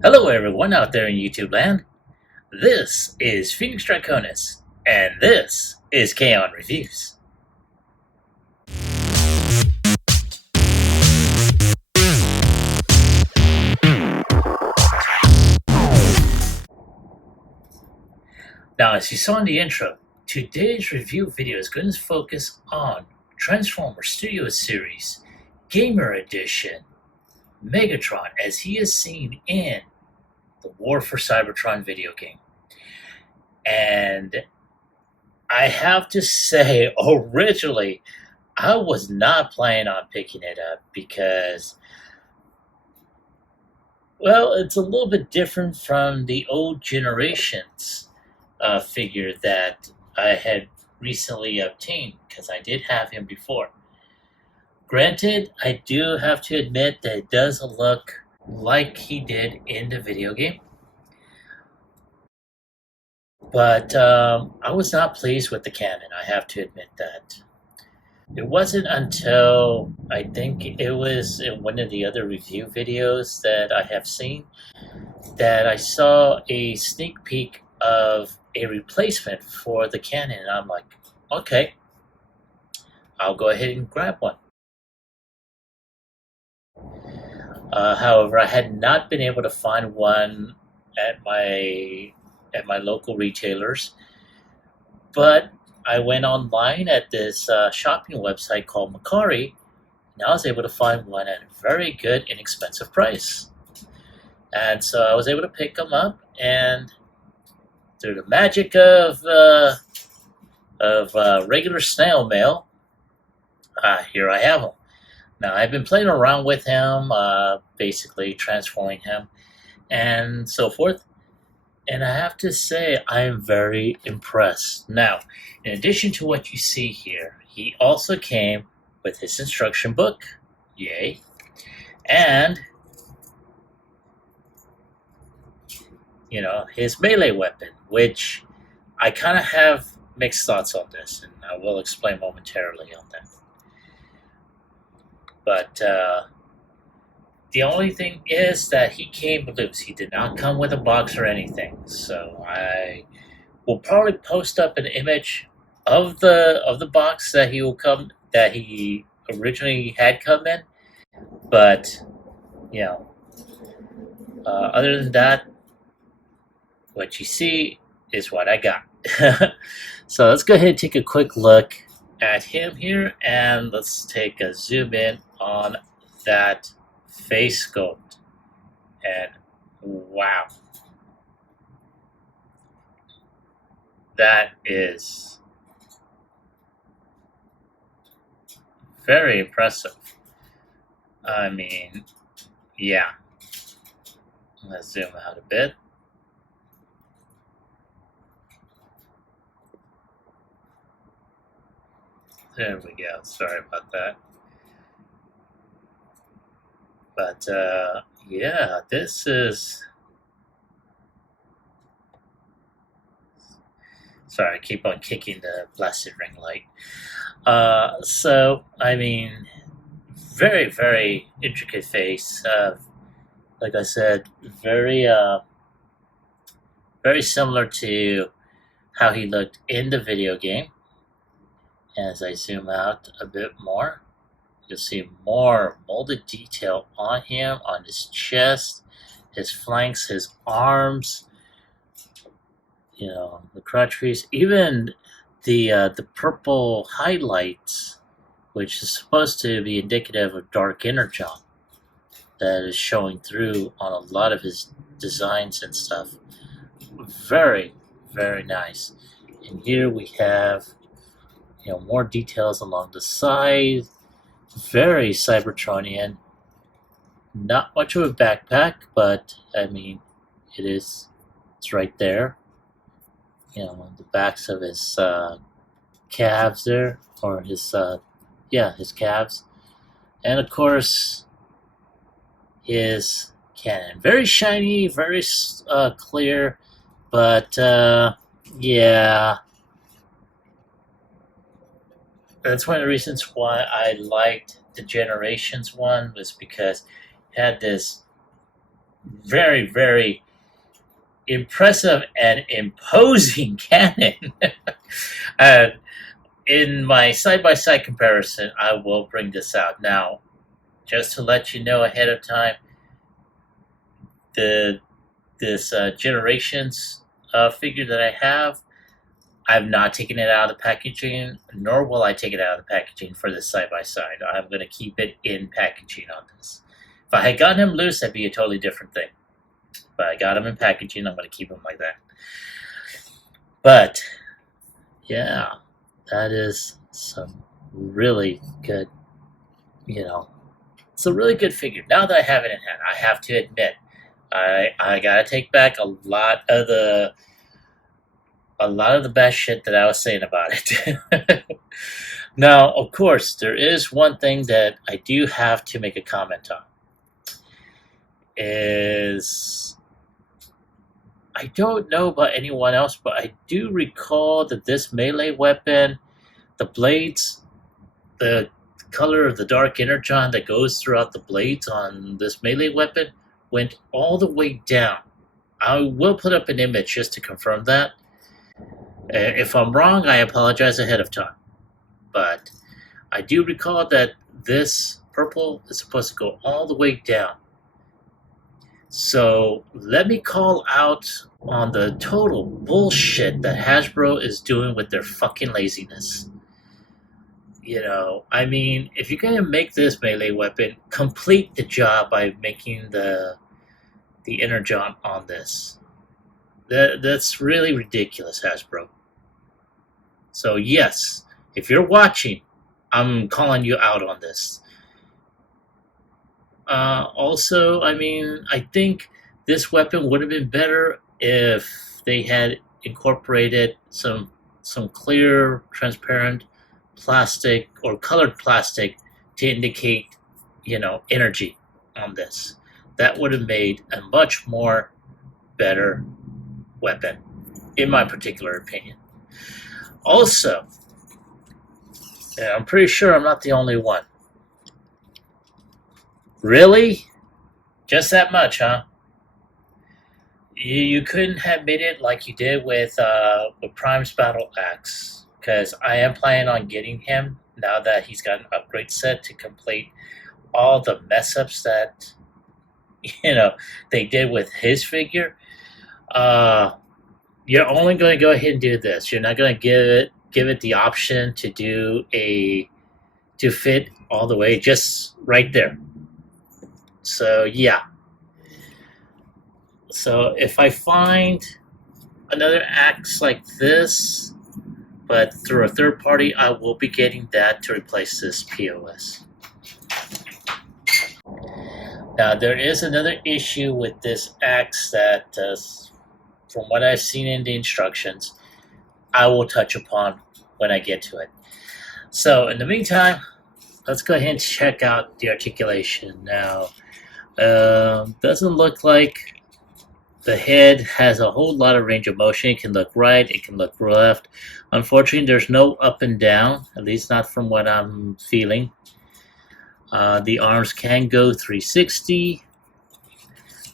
Hello everyone out there in YouTube land. This is Phoenix Draconis, and this is Kaon Reviews. Now, as you saw in the intro, today's review video is going to focus on Transformers Studio Series Gamer Edition Megatron as he is seen in the War for Cybertron video game. And I have to say, originally, I was not planning on picking it up because, well, it's a little bit different from the old generations figure that I had recently obtained because I did have him before. Granted, I do have to admit that it does look like he did in the video game, but I was not pleased with the canon, I have to admit that. It wasn't until I think it was in one of the other review videos that I have seen that I saw a sneak peek of a replacement for the canon, and I'm like, okay, I'll go ahead and grab one. However, I had not been able to find one at my local retailers, but I went online at this shopping website called Macari, and I was able to find one at a very good, inexpensive price. And so I was able to pick them up, and through the magic of regular snail mail, here I have them. Now, I've been playing around with him, basically transforming him and so forth. And I have to say, I'm very impressed. Now, in addition to what you see here, he also came with his instruction book. Yay. And, his melee weapon, which I kind of have mixed thoughts on this, and I will explain momentarily on that. But the only thing is that he came loose. He did not come with a box or anything. So I will probably post up an image of the box that he originally had come in. But other than that, what you see is what I got. So let's go ahead and take a quick look at him here, and let's take a zoom in on that face sculpt. And wow, that is very impressive. I mean, yeah. Let's zoom out a bit. There we go. Sorry about that. But yeah, this is. Sorry, I keep on kicking the blasted ring light. So, I mean, very, very intricate face. Like I said, very similar to how he looked in the video game. As I zoom out a bit more, you'll see more molded detail on him, on his chest, his flanks, his arms, the crotch piece, even the purple highlights, which is supposed to be indicative of Dark Energon, that is showing through on a lot of his designs and stuff. Very, very nice. And here we have more details along the side. Very Cybertronian. Not much of a backpack, but I mean, it's right there. The backs of his calves there, or his calves, and of course his cannon. Very shiny, very clear, but yeah. That's one of the reasons why I liked the Generations one, was because it had this very, very impressive and imposing cannon. And in my side-by-side comparison, I will bring this out. Now, just to let you know ahead of time, this Generations figure that I have, I've not taken it out of the packaging, nor will I take it out of the packaging for this side-by-side. I'm going to keep it in packaging on this. If I had gotten him loose, that'd be a totally different thing. But I got him in packaging, I'm going to keep him like that. But, yeah, that is some really good, it's a really good figure. Now that I have it in hand, I have to admit, I gotta take back a lot of the bad shit that I was saying about it. Now, of course, there is one thing that I do have to make a comment on. Is I don't know about anyone else, but I do recall that this melee weapon, the blades, the color of the dark energon that goes throughout the blades on this melee weapon went all the way down. I will put up an image just to confirm that. If I'm wrong, I apologize ahead of time. But I do recall that this purple is supposed to go all the way down. So let me call out on the total bullshit that Hasbro is doing with their fucking laziness. I mean, if you're gonna make this melee weapon, complete the job by making the energon on this. That's really ridiculous, Hasbro. So yes, if you're watching, I'm calling you out on this. Also, I mean, I think this weapon would have been better if they had incorporated some clear, transparent plastic or colored plastic to indicate, energy on this. That would have made a much more better weapon, in my particular opinion. Also, and I'm pretty sure I'm not the only one. Really? Just that much, huh? You couldn't have made it like you did with Prime's Battle Axe, because I am planning on getting him now that he's got an upgrade set to complete all the mess ups that they did with his figure. You're only going to go ahead and do this. You're not going to give it the option to fit all the way just right there. So yeah. So if I find another axe like this, but through a third party, I will be getting that to replace this POS. Now there is another issue with this axe that, from what I've seen in the instructions, I will touch upon when I get to it. So in the meantime, let's go ahead and check out the articulation. Now, doesn't look like the head has a whole lot of range of motion. It can look right, it can look left. Unfortunately, there's no up and down, at least not from what I'm feeling. The arms can go 360.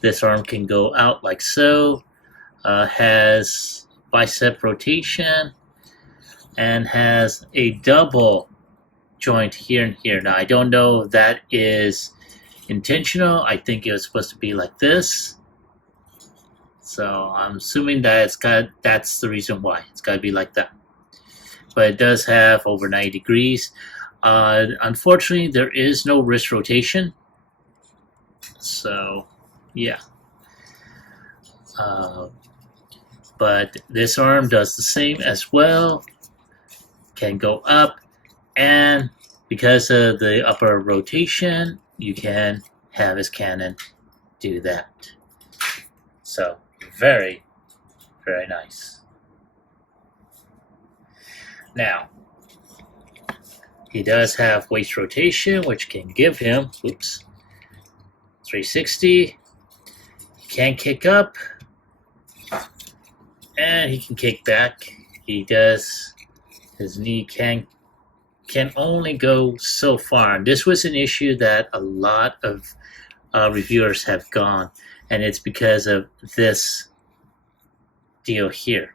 This arm can go out like so. Has bicep rotation and has a double joint here and here. Now, I don't know if that is intentional. I think it was supposed to be like this. So I'm assuming that that's the reason why. It's got to be like that. But it does have over 90 degrees. Unfortunately, there is no wrist rotation. So, yeah. But this arm does the same as well. Can go up. And because of the upper rotation, you can have his cannon do that. So, very, very nice. Now, he does have waist rotation, which can give him, 360. He can kick up, and he can kick back. He does, his knee can only go so far. And this was an issue that a lot of reviewers have gone. and it's because of this deal here.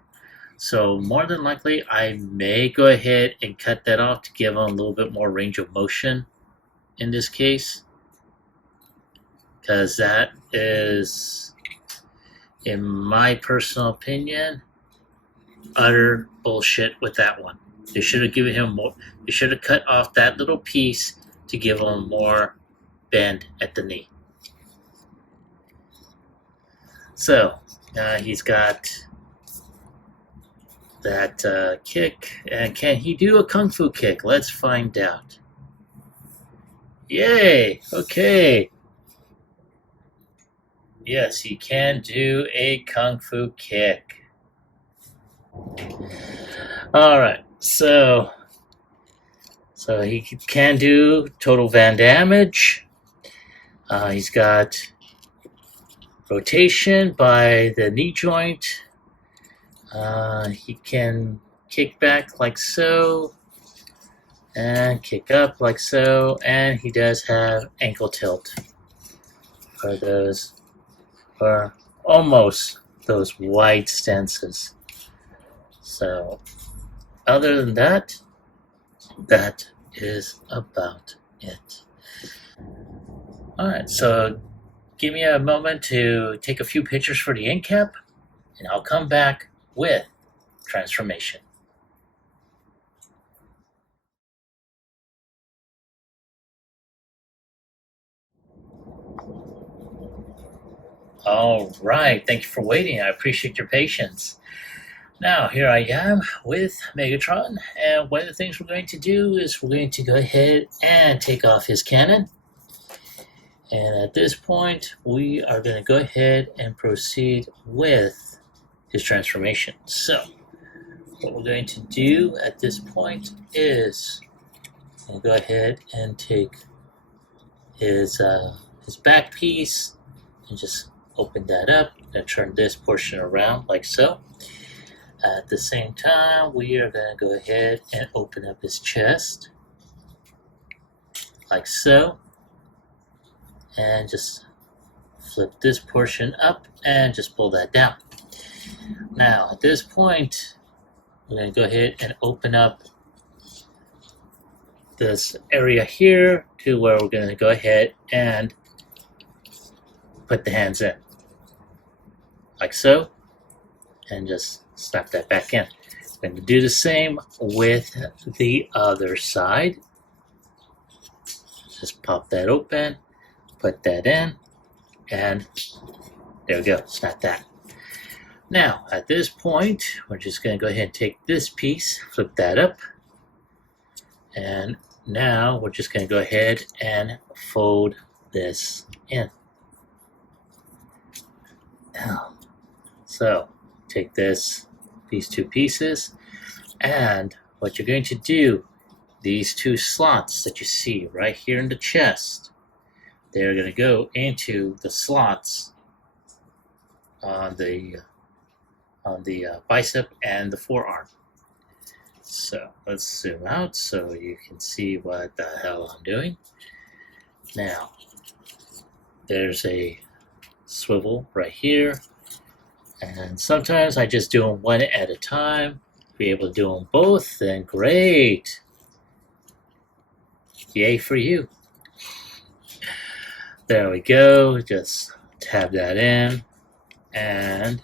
So more than likely, I may go ahead and cut that off to give them a little bit more range of motion in this case, because that is, in my personal opinion, utter bullshit with that one. They should have given him more. They should have cut off that little piece to give him more bend at the knee. So he's got that kick, and can he do a kung fu kick? Let's find out. Yay! Okay. Yes, he can do a kung fu kick. All right, so he can do total van damage. He's got rotation by the knee joint. He can kick back like so, and kick up like so, and he does have ankle tilt for those, or almost those wide stances. So, other than that, that is about it. Alright, so give me a moment to take a few pictures for the end cap, and I'll come back with transformation. Alright, thank you for waiting. I appreciate your patience. Now, here I am with Megatron, and one of the things we're going to do is we're going to go ahead and take off his cannon. And at this point, we are going to go ahead and proceed with his transformation. So, what we're going to do at this point is go ahead and take his back piece and just open that up and turn this portion around like so. At the same time, we are going to go ahead and open up his chest like so, and just flip this portion up and just pull that down. Now at this point, we're going to go ahead and open up this area here to where we're going to go ahead and put the hands in like so, and just snap that back in. I'm going to do the same with the other side. Just pop that open, put that in, and there we go, snap that. Now, at this point, we're just going to go ahead and take this piece, flip that up, and now we're just going to go ahead and fold this in. Now, so take these two pieces, and what you're going to do, these two slots that you see right here in the chest, they're going to go into the slots on the bicep and the forearm. So let's zoom out so you can see what the hell I'm doing. Now, there's a swivel right here, and sometimes I just do them one at a time. If you're able to do them both, then great. Yay for you. There we go. Just tab that in, and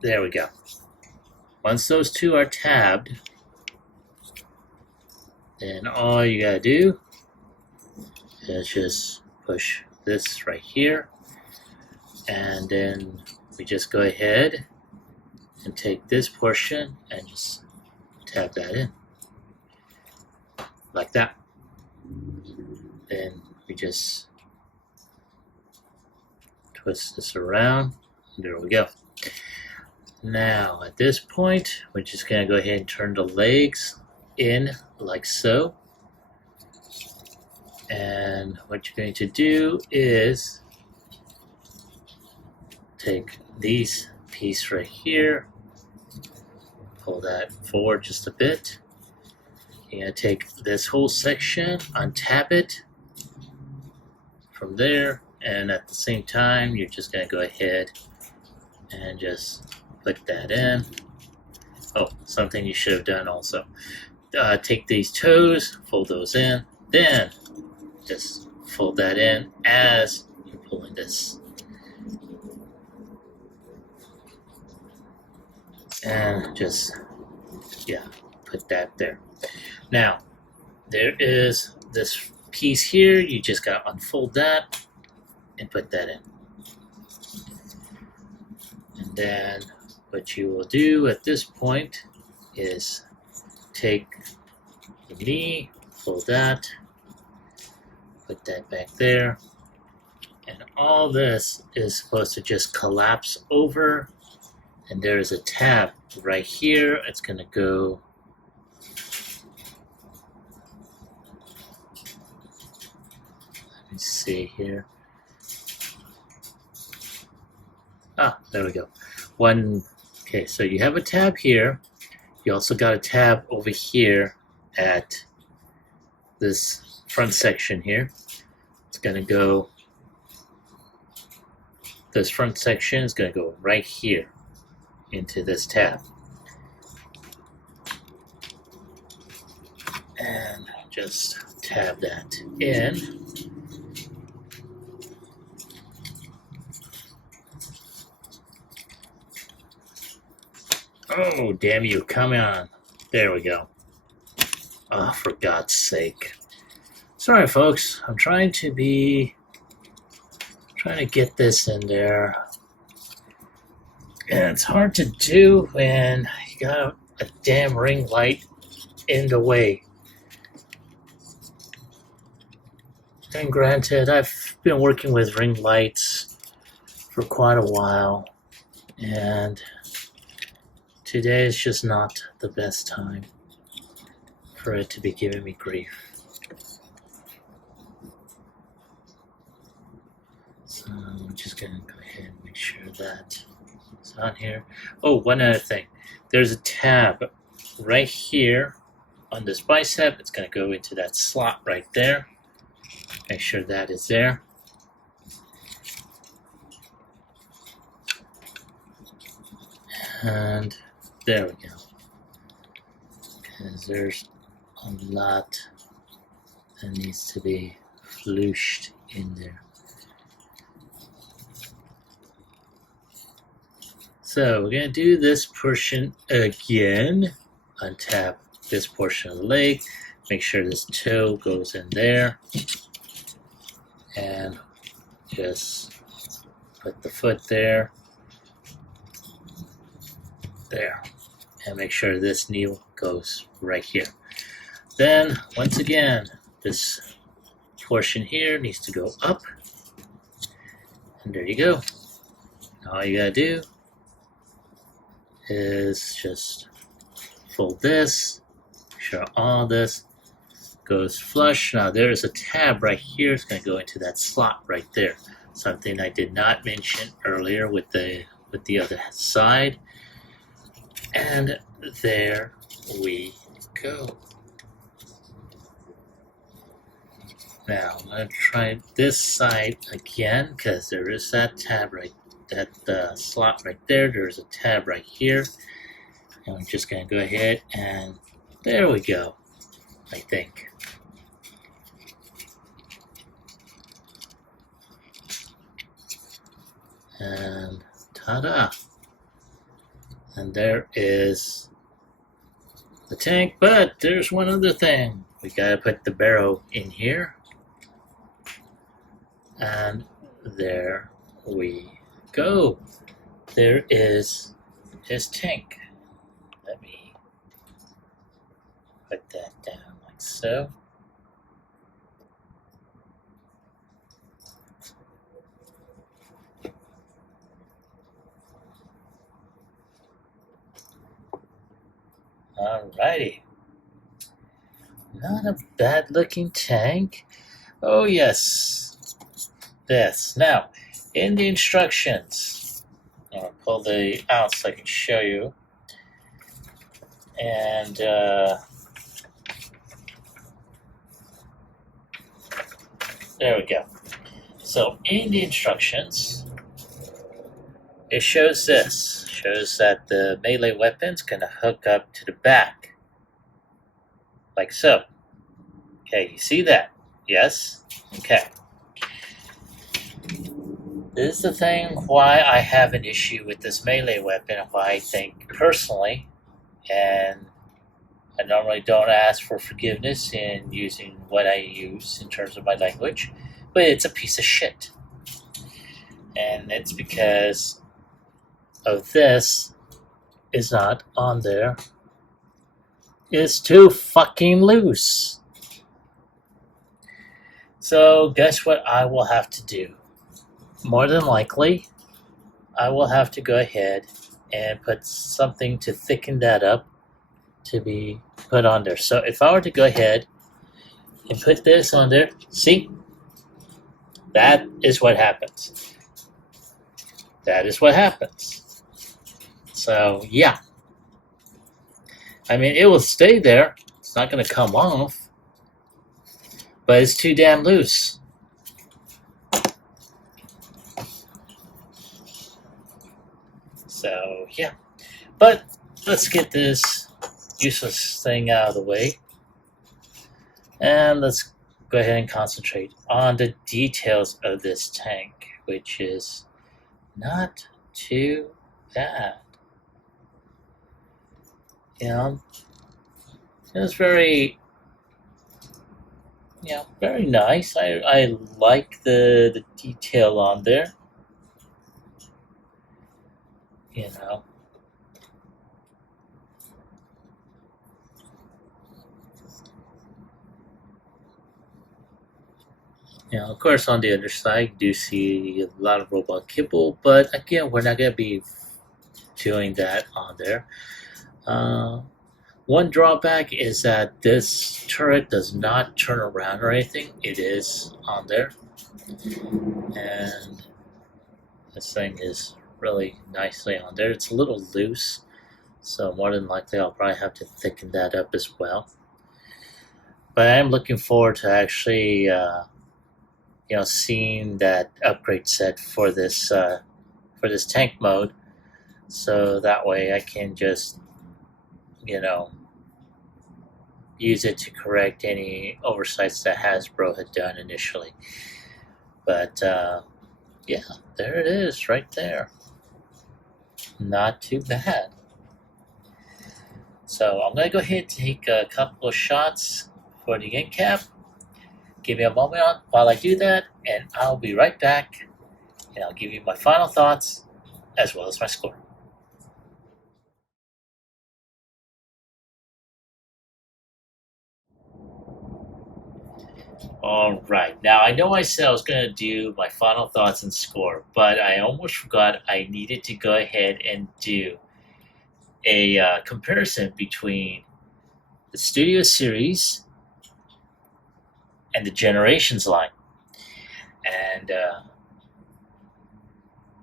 there we go. Once those two are tabbed, then all you gotta do is just push this right here, and then we just go ahead and take this portion and just tab that in like that. Then we just twist this around. There we go. Now at this point, we're just going to go ahead and turn the legs in like so. And what you're going to do is take these piece right here, pull that forward just a bit. You're going to take this whole section, untap it, from there, and at the same time you're just going to go ahead and just put that in. Oh, something you should have done also. Take these toes, fold those in, then just fold that in as you're pulling this. And just, yeah, put that there. Now, there is this piece here. You just got to unfold that and put that in. And then what you will do at this point is take the knee, fold that, put that back there, and all this is supposed to just collapse over, and there is a tab right here. It's going to go let me see here. There we go. Okay, so you have a tab here. You also got a tab over here at this front section here. It's going to go, this front section is going to go right here into this tab. And just tab that in. Oh, damn you, come on. There we go. Oh, for God's sake. Sorry, folks. I'm trying to get this in there. And it's hard to do when you got a damn ring light in the way. And granted, I've been working with ring lights for quite a while. And today is just not the best time for it to be giving me grief. So I'm just going to go ahead and make sure that it's on here. Oh, one other thing. There's a tab right here on this bicep. It's going to go into that slot right there. Make sure that is there. And there we go. Because there's a lot that needs to be flushed in there. So we're going to do this portion again. Untap this portion of the leg. Make sure this toe goes in there. And just put the foot there. There. And make sure this knee goes right here. Then, once again, this portion here needs to go up. And there you go. All you gotta do is just fold this, make sure all this goes flush. Now there's a tab right here. It's gonna go into that slot right there. Something I did not mention earlier with the other side. And there we go. Now I'm going to try this side again because there is that tab right, that slot right there. There's a tab right here. And I'm just going to go ahead and there we go, I think. And ta-da! And there is the tank, but there's one other thing. We gotta put the barrel in here. And there we go. There is his tank. Let me put that down like so. Alrighty. Not a bad looking tank. Oh yes. This. Now, in the instructions, I'll pull the out so I can show you. And there we go. So in the instructions, it shows this. Shows that the melee weapon's gonna hook up to the back. Like so. Okay, you see that? Yes? Okay. This is the thing why I have an issue with this melee weapon, why I think personally, and I normally don't ask for forgiveness in using what I use in terms of my language, but it's a piece of shit. And it's because of this is not on there. It's too fucking loose. So guess what I will have to do? More than likely, I will have to go ahead and put something to thicken that up to be put on there. So if I were to go ahead and put this on there, see? That is what happens. That is what happens. So, yeah. I mean, it will stay there. It's not going to come off. But it's too damn loose. So, yeah. But let's get this useless thing out of the way. And let's go ahead and concentrate on the details of this tank, which is not too bad. You know, it's very, very nice. I like the detail on there. You know. Of course, on the other side, you do see a lot of robot kibble, but again, we're not going to be doing that on there. One drawback is that this turret does not turn around or anything. It is on there. And this thing is really nicely on there. It's a little loose, so more than likely I'll probably have to thicken that up as well. But I am looking forward to actually seeing that upgrade set for this tank mode, so that way I can just use it to correct any oversights that Hasbro had done initially. But yeah, there it is right there. Not too bad. So I'm going to go ahead and take a couple of shots for the end cap. Give me a moment while I do that, and I'll be right back, and I'll give you my final thoughts as well as my score. All right. Now, I know I said I was going to do my final thoughts and score, but I almost forgot I needed to go ahead and do a comparison between the Studio Series and the Generations line. And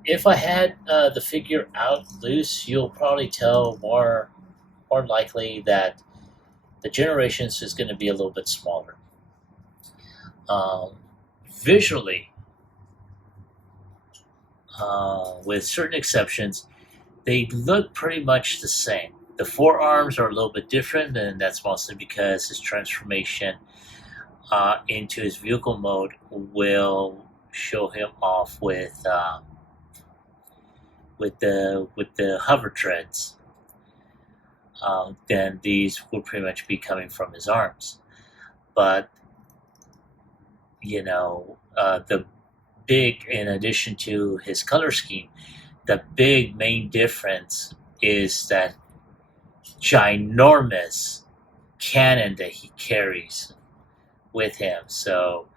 if I had the figure out loose, you'll probably tell more likely that the Generations is going to be a little bit smaller. Visually, with certain exceptions, they look pretty much the same. The forearms are a little bit different, and that's mostly because his transformation into his vehicle mode will show him off with the hover treads. Then these will pretty much be coming from his arms, but the big, in addition to his color scheme, the big main difference is that ginormous cannon that he carries with him. So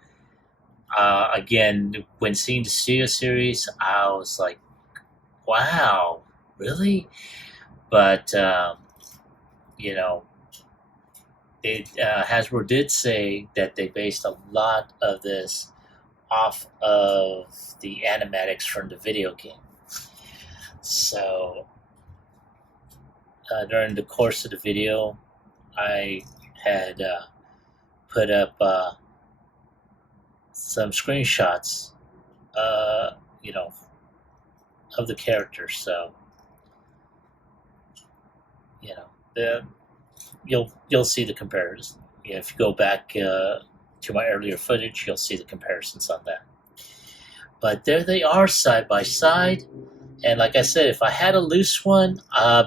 again, when seeing the Studio Series, I was like, wow, really? But Hasbro did say that they based a lot of this off of the animatics from the video game. So during the course of the video, I had put up some screenshots you know, of the characters. So, you know, you'll see the comparisons. If you go back to my earlier footage, you'll see the comparisons on that. But there they are, side by side. And like I said, if I had a loose one,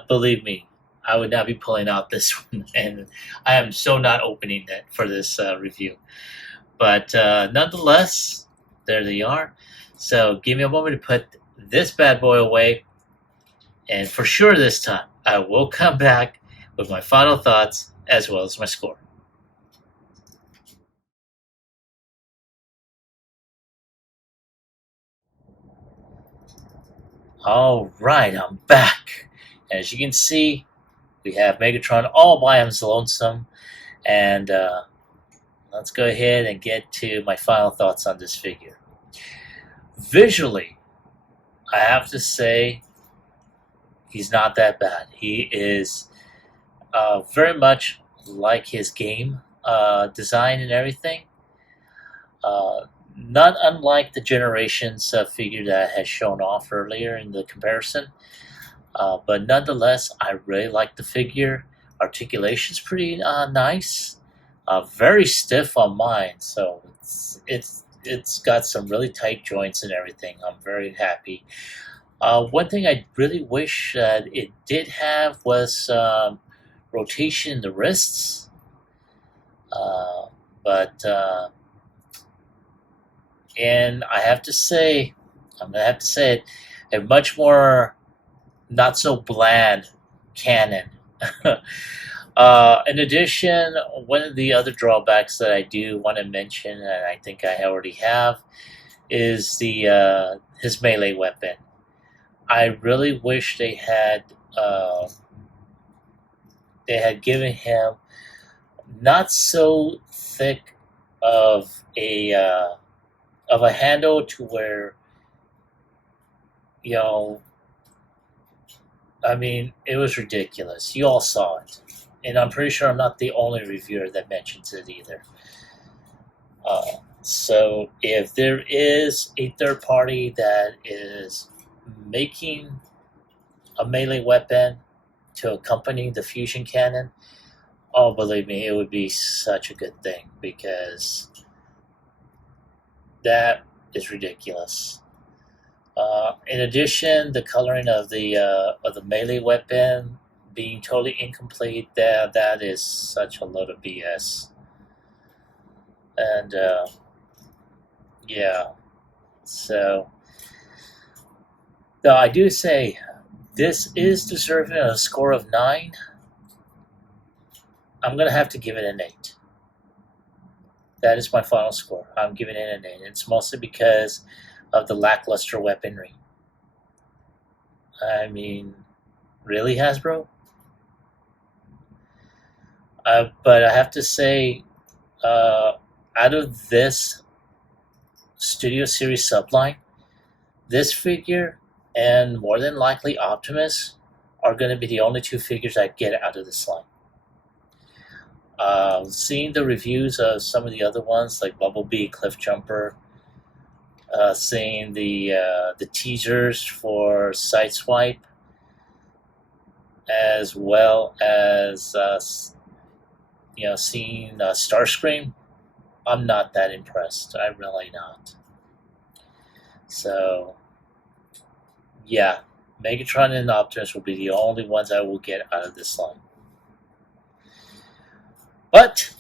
believe me, I would not be pulling out this one. And I am so not opening it for this review. But nonetheless, there they are. So give me a moment to put this bad boy away. And for sure this time, I will come back with my final thoughts as well as my score. All right, I'm back. As you can see, we have Megatron all by his lonesome. And let's go ahead and get to my final thoughts on this figure. Visually, I have to say, he's not that bad. He is very much like his game design and everything. Not unlike the Generations figure that I had shown off earlier in the comparison. But nonetheless, I really like the figure. Articulation's pretty nice. Very stiff on mine, so it's got some really tight joints and everything. I'm very happy. One thing I really wish that it did have was rotation in the wrists, but and I have to say, I'm gonna have to say it, a much more not so bland cannon. In addition, one of the other drawbacks that I do want to mention, and I think I already have, is the his melee weapon. I really wish they had given him not so thick of a handle to where, you know, I mean, it was ridiculous. You all saw it. And I'm pretty sure I'm not the only reviewer that mentions it either. So if there is a third party that is making a melee weapon to accompany the fusion cannon, oh, believe me, it would be such a good thing, because that is ridiculous. In addition, the coloring of the melee weapon being totally incomplete, that is such a load of BS. And yeah, so though I do say this is deserving of a score of 9, I'm gonna have to give it an 8. That is my final score. I'm giving it an 8. It's mostly because of the lackluster weaponry. I mean, really, Hasbro? But I have to say, out of this Studio Series subline, this figure and more than likely Optimus are going to be the only two figures I get out of this line. Seeing the reviews of some of the other ones like Bumblebee, Cliffjumper, seeing the teasers for Sideswipe, as well as seeing Starscream, I'm not that impressed. I'm really not. So yeah, Megatron and Optimus will be the only ones I will get out of this line. But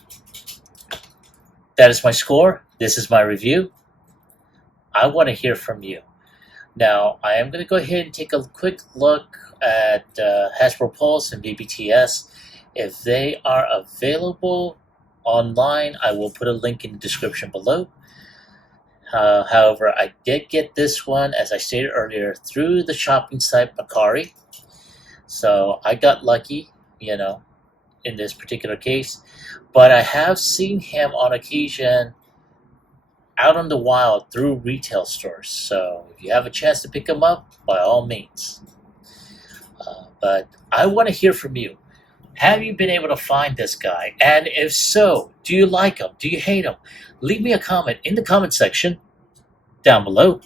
that is my score. This is my review. I want to hear from you. Now, I am going to go ahead and take a quick look at Hasbro Pulse and BBTS. If they are available online, I will put a link in the description below. However, I did get this one, as I stated earlier, through the shopping site Mercari. So I got lucky, in this particular case. But I have seen him on occasion out on the wild through retail stores. So if you have a chance to pick him up, by all means. But I want to hear from you. Have you been able to find this guy? And if so, do you like him? Do you hate him? Leave me a comment in the comment section down below.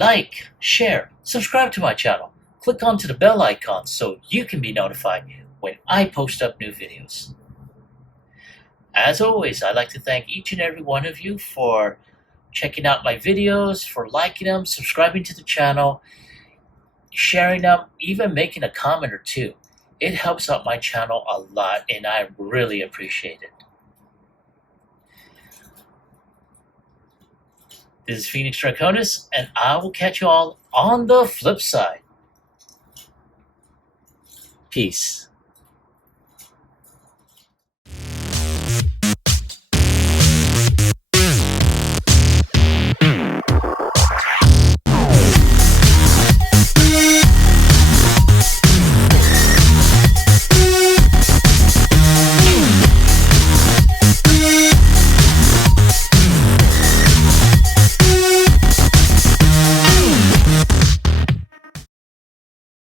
like, share, subscribe to my channel. Click onto the bell icon so you can be notified when I post up new videos. As always, I'd like to thank each and every one of you for checking out my videos, for liking them, subscribing to the channel, sharing them, even making a comment or two. It helps out my channel a lot, and I really appreciate it. This is Phoenix Draconis, and I will catch you all on the flip side. Peace.